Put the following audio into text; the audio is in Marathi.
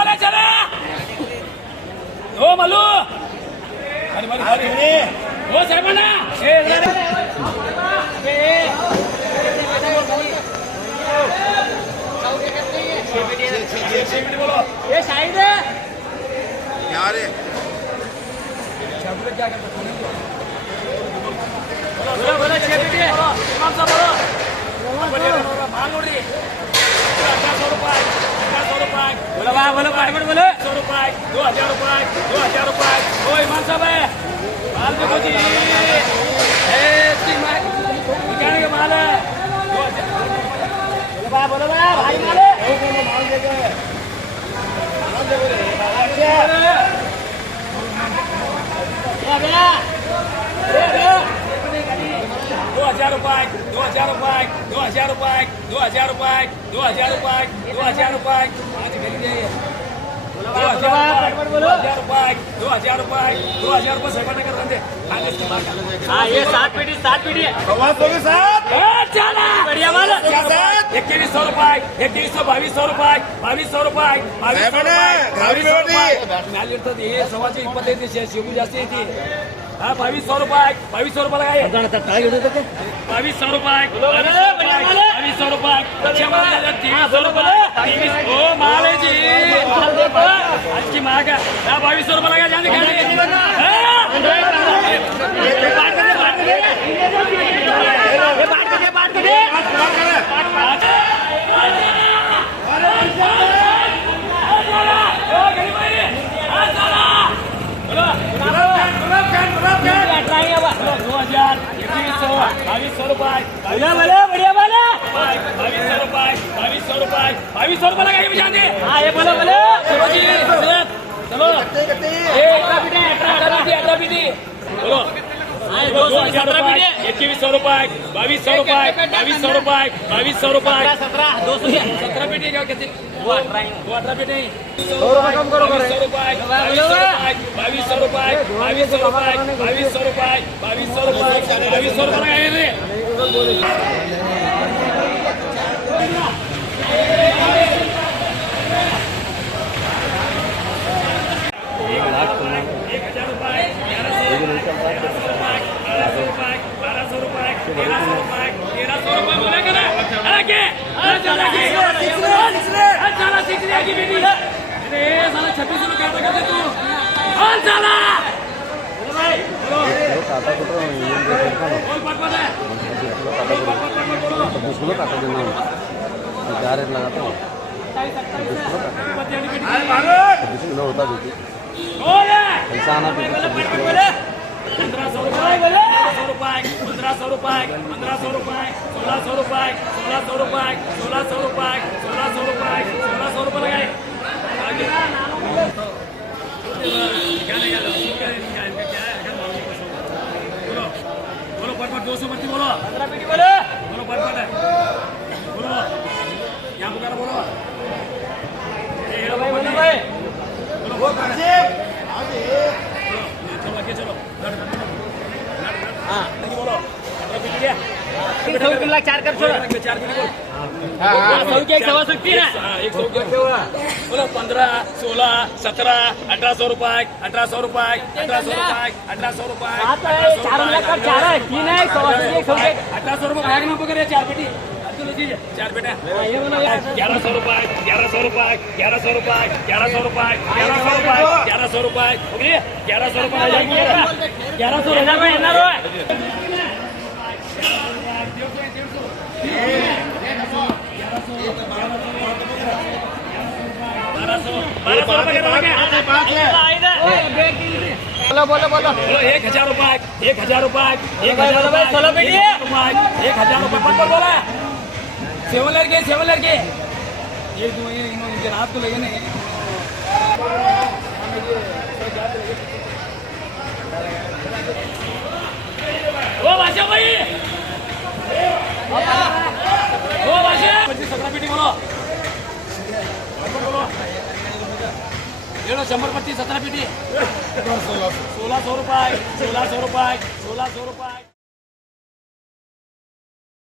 बोला चला हो मलू हो साहेबांना बोलो ये शाहिद है यार क्या करता बोलो बोलो 6 बेटे इमाम साहब बोलो माल नोड़ी 1800 रुपए 1800 रुपए बोलो भाई बोलो भाई बोलो 100 रुपए 2000 रुपए 2000 रुपए ओ इमाम साहब है माल देखो जी ए माल क्या माल है बोलो भाई माल है माल दे दे माल दे बोले 2000 रुपए 2000 रुपए 2000 रुपए 2000 रुपए 2000 रुपए 2000 रुपए आज खरीद जाइए 2000 रुपए 2000 रुपए 2000 रुपए सरकार कर रहे हाँ ये 7 पीढ़ी है चला बढ़िया माल 2100 रुपए 2200 रुपए 2200 रुपए 2200 रुपए सव्वाचे 25 शिवू जास्ती येते हाँ 2200 रुपए 2200 रुपए लगाइए 2200 रुपए 2200 रुपए 300 रुपए ओ माल है जी अच्छी माँ का 2200 रुपए लगा जाने ₹2200 लगाइए जाने हाँ ये बोलो बोलो चलो जी चलो बोलो 2100 रुपए 2200 रुपए 2200 रुपए 2200 रुपए 17 पीटी क्या कहते वो 18 पीटी 100 रुपए कम करो 2200 रुपए 2200 रुपए 2200 रुपए 2200 रुपए 2200 रुपए 2200 रुपए लगाए रे लगाता हूँ होता ऐसा आना 1500 रुपए 1500 रुपए 1600 रुपए 1600 रुपए 1600 रुपए 1600 रुपए 1600 रुपए लगाए बोलो पटपट 200 मत बोलो 15 पीटी बोलो बोलो पटपट बोलो यहाँ पुकारा बोलो बोलो भाई बोलो चलो हाँ बोलो 4 कर छोड़ो 4 पीटी बोलो बोलो 15 16 17 1800 रुपए 1800 रुपए 1800 रुपए 1800 रुपए 1800 रुपए भाग ना पकड़े 4 पेटी 4 बेटा 1100 रुपए 1100 रुपए 1100 रुपए 1100 रुपए 1100 रुपए 1100 रुपए 1100 रुपए 1100 बोलो बोलो बोलो 1000 रुपए 1000 रुपए 1000 रुपए 1000 रुपए पट बोला 7 लड़के ये इनके रात को लगे नहीं ओ बादशाह भाई ओ बादशाह 17 पीटी बोलो 100 पट्टी 17 पीटी 1600 रुपए 1600 रुपए 1600 रुपए